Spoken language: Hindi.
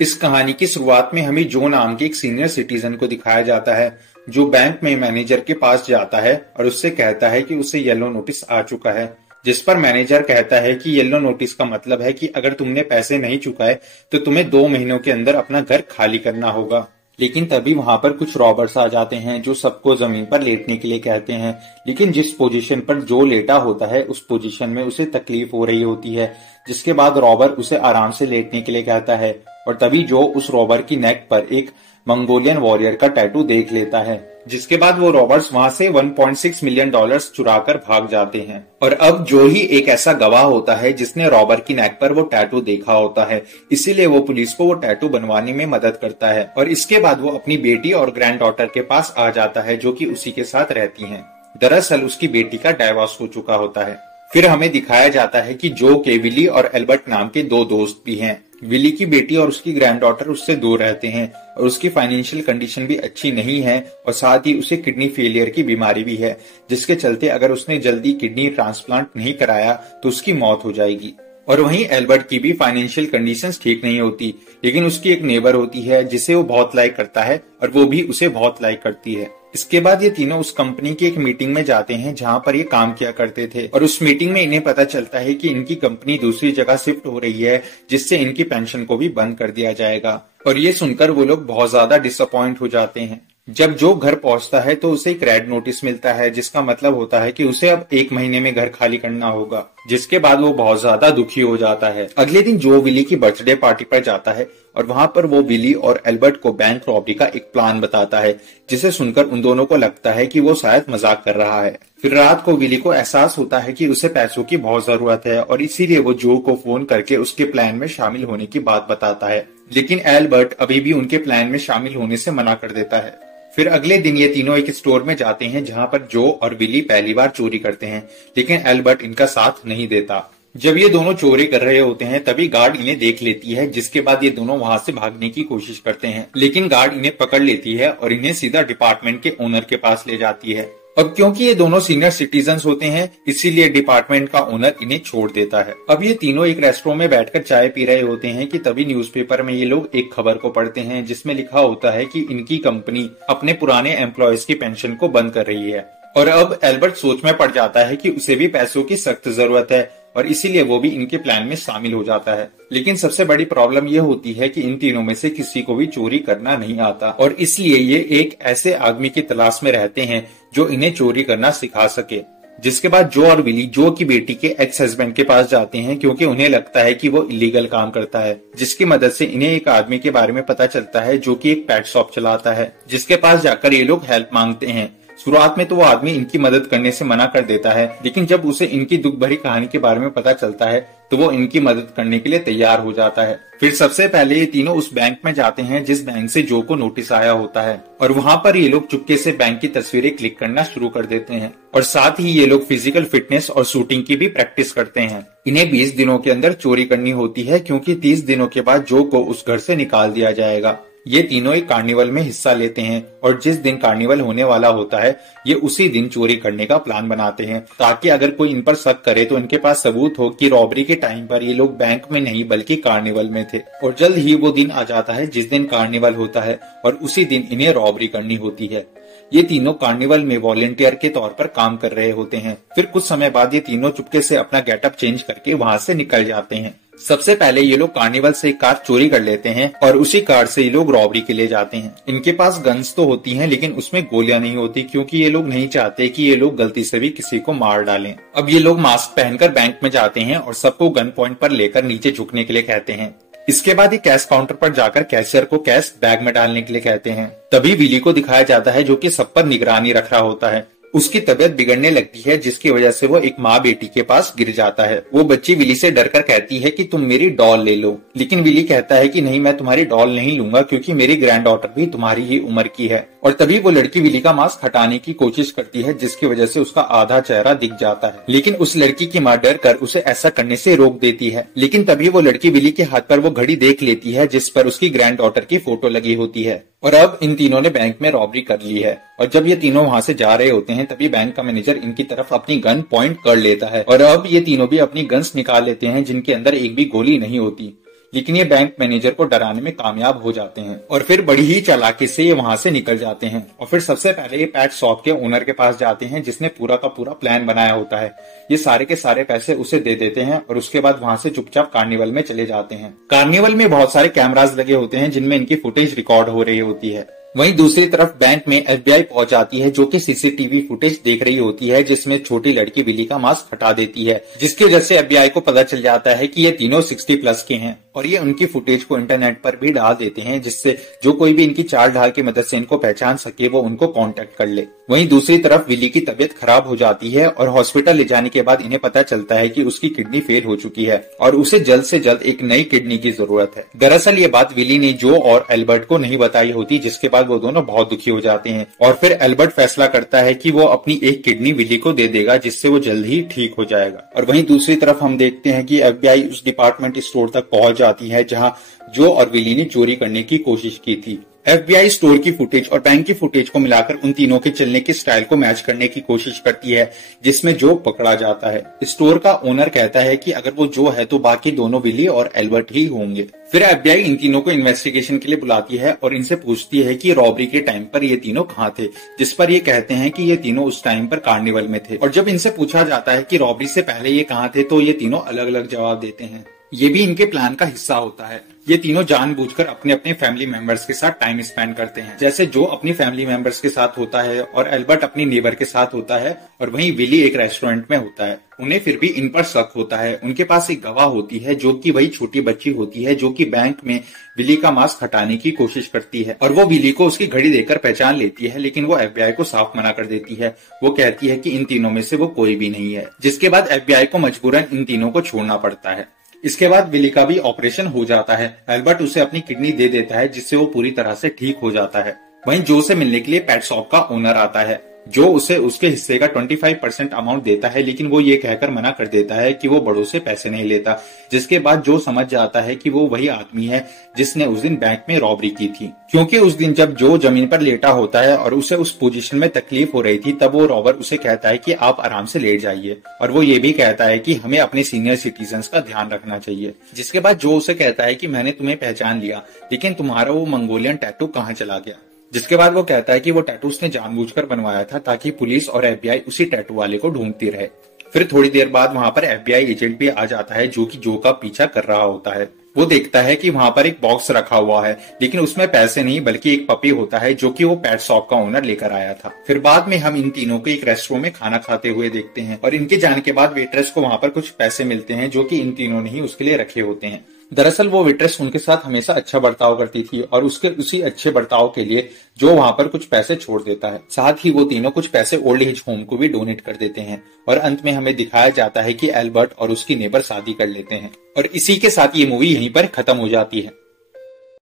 इस कहानी की शुरुआत में हमें जो नाम के एक सीनियर सिटीजन को दिखाया जाता है जो बैंक में मैनेजर के पास जाता है और उससे कहता है कि उसे येलो नोटिस आ चुका है, जिस पर मैनेजर कहता है कि येलो नोटिस का मतलब है कि अगर तुमने पैसे नहीं चुकाए तो तुम्हें 2 महीनों के अंदर अपना घर खाली करना होगा। लेकिन तभी वहां पर कुछ रॉबर्स आ जाते हैं जो सबको जमीन पर लेटने के लिए कहते हैं, लेकिन जिस पोजीशन पर जो लेटा होता है उस पोजीशन में उसे तकलीफ हो रही होती है, जिसके बाद रॉबर उसे आराम से लेटने के लिए कहता है और तभी जो उस रॉबर की नेक पर एक मंगोलियन वॉरियर का टैटू देख लेता है, जिसके बाद वो रॉबर्स वहां से $1.6 मिलियन चुराकर भाग जाते हैं। और अब जो ही एक ऐसा गवाह होता है जिसने रॉबर की नेक पर वो टैटू देखा होता है, इसीलिए वो पुलिस को वो टैटू बनवाने में मदद करता है और इसके बाद वो अपनी बेटी और ग्रैंड डॉटर के पास आ जाता है जो कि उसी के साथ रहती हैं। दरअसल उसकी बेटी का डाइवोर्स हो चुका होता है। फिर हमें दिखाया जाता है कि जो के विली और एल्बर्ट नाम के 2 दोस्त भी हैं। विली की बेटी और उसकी ग्रैंड डॉटर उससे दूर रहते हैं और उसकी फाइनेंशियल कंडीशन भी अच्छी नहीं है और साथ ही उसे किडनी फेलियर की बीमारी भी है, जिसके चलते अगर उसने जल्दी किडनी ट्रांसप्लांट नहीं कराया तो उसकी मौत हो जाएगी। और वहीं एल्बर्ट की भी फाइनेंशियल कंडीशंस ठीक नहीं होती, लेकिन उसकी एक नेबर होती है जिसे वो बहुत लाइक करता है और वो भी उसे बहुत लाइक करती है। इसके बाद ये तीनों उस कंपनी की एक मीटिंग में जाते हैं जहां पर ये काम किया करते थे और उस मीटिंग में इन्हें पता चलता है कि इनकी कंपनी दूसरी जगह शिफ्ट हो रही है, जिससे इनकी पेंशन को भी बंद कर दिया जाएगा। और ये सुनकर वो लोग बहुत ज्यादा डिसअपॉइंट हो जाते हैं। जब जो घर पहुंचता है तो उसे एक रेड नोटिस मिलता है, जिसका मतलब होता है कि उसे अब 1 महीने में घर खाली करना होगा, जिसके बाद वो बहुत ज्यादा दुखी हो जाता है। अगले दिन जो विली की बर्थडे पार्टी पर जाता है और वहां पर वो विली और एल्बर्ट को बैंक रॉबरी का एक प्लान बताता है, जिसे सुनकर उन दोनों को लगता है कि वो शायद मजाक कर रहा है। फिर रात को विली को एहसास होता है कि उसे पैसों की बहुत जरूरत है और इसीलिए वो जो को फोन करके उसके प्लान में शामिल होने की बात बताता है, लेकिन एल्बर्ट अभी भी उनके प्लान में शामिल होने से मना कर देता है। फिर अगले दिन ये तीनों एक स्टोर में जाते हैं जहां पर जो और विली पहली बार चोरी करते हैं, लेकिन एल्बर्ट इनका साथ नहीं देता। जब ये दोनों चोरी कर रहे होते हैं तभी गार्ड इन्हें देख लेती है, जिसके बाद ये दोनों वहां से भागने की कोशिश करते हैं, लेकिन गार्ड इन्हें पकड़ लेती है और इन्हें सीधा डिपार्टमेंट के ओनर के पास ले जाती है। अब क्योंकि ये दोनों सीनियर सिटीजन्स होते हैं, इसीलिए डिपार्टमेंट का ओनर इन्हें छोड़ देता है। अब ये तीनों एक रेस्टोरेंट में बैठकर चाय पी रहे होते हैं कि तभी न्यूज़पेपर में ये लोग एक खबर को पढ़ते हैं जिसमें लिखा होता है कि इनकी कंपनी अपने पुराने एम्प्लॉयज की पेंशन को बंद कर रही है। और अब एल्बर्ट सोच में पड़ जाता है कि उसे भी पैसों की सख्त जरूरत है और इसीलिए वो भी इनके प्लान में शामिल हो जाता है। लेकिन सबसे बड़ी प्रॉब्लम ये होती है कि इन तीनों में से किसी को भी चोरी करना नहीं आता और इसलिए ये एक ऐसे आदमी की तलाश में रहते हैं जो इन्हें चोरी करना सिखा सके। जिसके बाद जो और विली जो की बेटी के एक्स हस्बैंड के पास जाते हैं क्योंकि उन्हें लगता है कि वो इलीगल काम करता है, जिसकी मदद से इन्हें एक आदमी के बारे में पता चलता है जो कि एक पेट शॉप चलाता है, जिसके पास जाकर ये लोग हेल्प मांगते हैं। शुरुआत में तो वो आदमी इनकी मदद करने से मना कर देता है, लेकिन जब उसे इनकी दुख भरी कहानी के बारे में पता चलता है तो वो इनकी मदद करने के लिए तैयार हो जाता है। फिर सबसे पहले ये तीनों उस बैंक में जाते हैं जिस बैंक से जो को नोटिस आया होता है और वहां पर ये लोग चुपके से बैंक की तस्वीरें क्लिक करना शुरू कर देते हैं और साथ ही ये लोग फिजिकल फिटनेस और शूटिंग की भी प्रैक्टिस करते हैं। इन्हें 20 दिनों के अंदर चोरी करनी होती है क्योंकि 30 दिनों के बाद जो को उस घर से निकाल दिया जाएगा। ये तीनों एक कार्निवल में हिस्सा लेते हैं और जिस दिन कार्निवल होने वाला होता है ये उसी दिन चोरी करने का प्लान बनाते हैं, ताकि अगर कोई इन पर शक करे तो इनके पास सबूत हो कि रॉबरी के टाइम पर ये लोग बैंक में नहीं बल्कि कार्निवल में थे। और जल्द ही वो दिन आ जाता है जिस दिन कार्निवल होता है और उसी दिन इन्हें रॉबरी करनी होती है। ये तीनों कार्निवल में वॉलंटियर के तौर पर काम कर रहे होते हैं। फिर कुछ समय बाद ये तीनों चुपके से अपना गेटअप चेंज करके वहां से निकल जाते हैं। सबसे पहले ये लोग कार्निवल से एक कार चोरी कर लेते हैं और उसी कार से ये लोग रॉबरी के लिए जाते हैं। इनके पास गन्स तो होती हैं लेकिन उसमें गोलियां नहीं होती क्योंकि ये लोग नहीं चाहते कि ये लोग गलती से भी किसी को मार डालें। अब ये लोग मास्क पहनकर बैंक में जाते हैं और सबको गन पॉइंट पर लेकर नीचे झुकने के लिए कहते हैं। इसके बाद ये कैश काउंटर पर जाकर कैशियर को कैश बैग में डालने के लिए कहते हैं। तभी विली को दिखाया जाता है जो कि सब पर निगरानी रख रहा होता है। उसकी तबीयत बिगड़ने लगती है जिसकी वजह से वो एक माँ बेटी के पास गिर जाता है। वो बच्ची विली से डरकर कहती है कि तुम मेरी डॉल ले लो, लेकिन विली कहता है कि नहीं, मैं तुम्हारी डॉल नहीं लूंगा क्योंकि मेरी ग्रैंड डॉटर भी तुम्हारी ही उम्र की है। और तभी वो लड़की विली का मास्क हटाने की कोशिश करती है जिसकी वजह से उसका आधा चेहरा दिख जाता है, लेकिन उस लड़की की माँ डर कर उसे ऐसा करने से रोक देती है। लेकिन तभी वो लड़की विली के हाथ पर वो घड़ी देख लेती है जिस पर उसकी ग्रैंड डॉटर की फोटो लगी होती है। और अब इन तीनों ने बैंक में रॉबरी कर ली है और जब ये तीनों वहां से जा रहे होते हैं तभी बैंक का मैनेजर इनकी तरफ अपनी गन पॉइंट कर लेता है और अब ये तीनों भी अपनी गन्स निकाल लेते हैं जिनके अंदर एक भी गोली नहीं होती। लेकिन ये बैंक मैनेजर को डराने में कामयाब हो जाते हैं और फिर बड़ी ही चालाकी से ये वहां से निकल जाते हैं। और फिर सबसे पहले ये पेट शॉप के ओनर के पास जाते हैं जिसने पूरा का पूरा प्लान बनाया होता है। ये सारे के सारे पैसे उसे दे देते हैं और उसके बाद वहां से चुपचाप कार्निवल में चले जाते हैं। कार्निवल में बहुत सारे कैमरास लगे होते हैं जिनमें इनकी फुटेज रिकॉर्ड हो रही होती है। वहीं दूसरी तरफ बैंक में FBI पहुंच जाती है जो कि CCTV फुटेज देख रही होती है जिसमें छोटी लड़की बिली का मास्क हटा देती है, जिसकी वजह से FBI को पता चल जाता है कि ये तीनों 60+ के हैं और ये उनकी फुटेज को इंटरनेट पर भी डाल देते हैं जिससे जो कोई भी इनकी चाल ढाल की मदद से इनको पहचान सके वो उनको कांटेक्ट कर ले। वहीं दूसरी तरफ विली की तबीयत खराब हो जाती है और हॉस्पिटल ले जाने के बाद इन्हें पता चलता है कि उसकी किडनी फेल हो चुकी है और उसे जल्द से जल्द एक नई किडनी की जरूरत है। दरअसल ये बात विली ने जो और एल्बर्ट को नहीं बताई होती, जिसके बाद वो दोनों बहुत दुखी हो जाते हैं और फिर एल्बर्ट फैसला करता है कि वो अपनी एक किडनी विली को दे देगा जिससे वो जल्द ही ठीक हो जाएगा। और वहीं दूसरी तरफ हम देखते हैं कि FBI उस डिपार्टमेंट स्टोर तक पहुंच जाती है जहां जो और विली ने चोरी करने की कोशिश की थी। FBI स्टोर की फुटेज और बैंक की फुटेज को मिलाकर उन तीनों के चलने के स्टाइल को मैच करने की कोशिश करती है जिसमें जो पकड़ा जाता है। स्टोर का ओनर कहता है कि अगर वो जो है तो बाकी दोनों विली और एल्बर्ट ही होंगे। फिर FBI इन तीनों को इन्वेस्टिगेशन के लिए बुलाती है और इनसे पूछती है कि रॉबरी के टाइम पर ये तीनों कहाँ थे, जिस पर ये कहते हैं कि ये तीनों उस टाइम पर कार्निवल में थे। और जब इनसे पूछा जाता है कि रॉबरी से पहले ये कहाँ थे तो ये तीनों अलग अलग जवाब देते हैं। ये भी इनके प्लान का हिस्सा होता है। ये तीनों जानबूझकर अपने अपने फैमिली मेंबर्स के साथ टाइम स्पेंड करते हैं, जैसे जो अपनी फैमिली मेंबर्स के साथ होता है और एल्बर्ट अपनी नेबर के साथ होता है और वहीं विली एक रेस्टोरेंट में होता है। उन्हें फिर भी इन पर शक होता है। उनके पास एक गवाह होती है जो कि वही छोटी बच्ची होती है जो कि बैंक में विली का मास्क हटाने की कोशिश करती है और वो विली को उसकी घड़ी देकर पहचान लेती है, लेकिन वो FBI को साफ मना कर देती है। वो कहती है कि इन तीनों में से वो कोई भी नहीं है, जिसके बाद FBI को मजबूरन इन तीनों को छोड़ना पड़ता है। इसके बाद विली का भी ऑपरेशन हो जाता है। एल्बर्ट उसे अपनी किडनी दे देता है जिससे वो पूरी तरह से ठीक हो जाता है। वहीं जो से मिलने के लिए पेट शॉप का ओनर आता है जो उसे उसके हिस्से का 25% अमाउंट देता है, लेकिन वो ये कहकर मना कर देता है कि वो बड़ों से पैसे नहीं लेता। जिसके बाद जो समझ जाता है कि वो वही आदमी है जिसने उस दिन बैंक में रॉबरी की थी, क्योंकि उस दिन जब जो जमीन पर लेटा होता है और उसे उस पोजीशन में तकलीफ हो रही थी तब वो रॉबर उसे कहता है कि आप आराम से लेट जाइए और वो ये भी कहता है कि हमें अपने सीनियर सिटीजन्स का ध्यान रखना चाहिए। जिसके बाद जो उसे कहता है कि मैंने तुम्हें पहचान लिया, लेकिन तुम्हारा वो मंगोलियन टैटू कहाँ चला गया। जिसके बाद वो कहता है कि वो टैटू उसने जानबूझकर बनवाया था ताकि पुलिस और FBI उसी टैटू वाले को ढूंढती रहे। फिर थोड़ी देर बाद वहां पर FBI एजेंट भी आ जाता है जो कि जो का पीछा कर रहा होता है। वो देखता है कि वहां पर एक बॉक्स रखा हुआ है, लेकिन उसमें पैसे नहीं बल्कि एक पपी होता है जो कि वो पेट शॉप का ओनर लेकर आया था। फिर बाद में हम इन तीनों को एक रेस्टोरेंट में खाना खाते हुए देखते हैं और इनके जाने के बाद वेट्रेस को वहां पर कुछ पैसे मिलते हैं जो कि इन तीनों ने ही उसके लिए रखे होते हैं। दरअसल वो वेट्रेस उनके साथ हमेशा अच्छा बर्ताव करती थी और उसके उसी अच्छे बर्ताव के लिए जो वहां पर कुछ पैसे छोड़ देता है। साथ ही वो तीनों कुछ पैसे ओल्ड एज होम को भी डोनेट कर देते हैं और अंत में हमें दिखाया जाता है कि एल्बर्ट और उसकी नेबर शादी कर लेते हैं और इसी के साथ ये मूवी यहीं पर खत्म हो जाती है।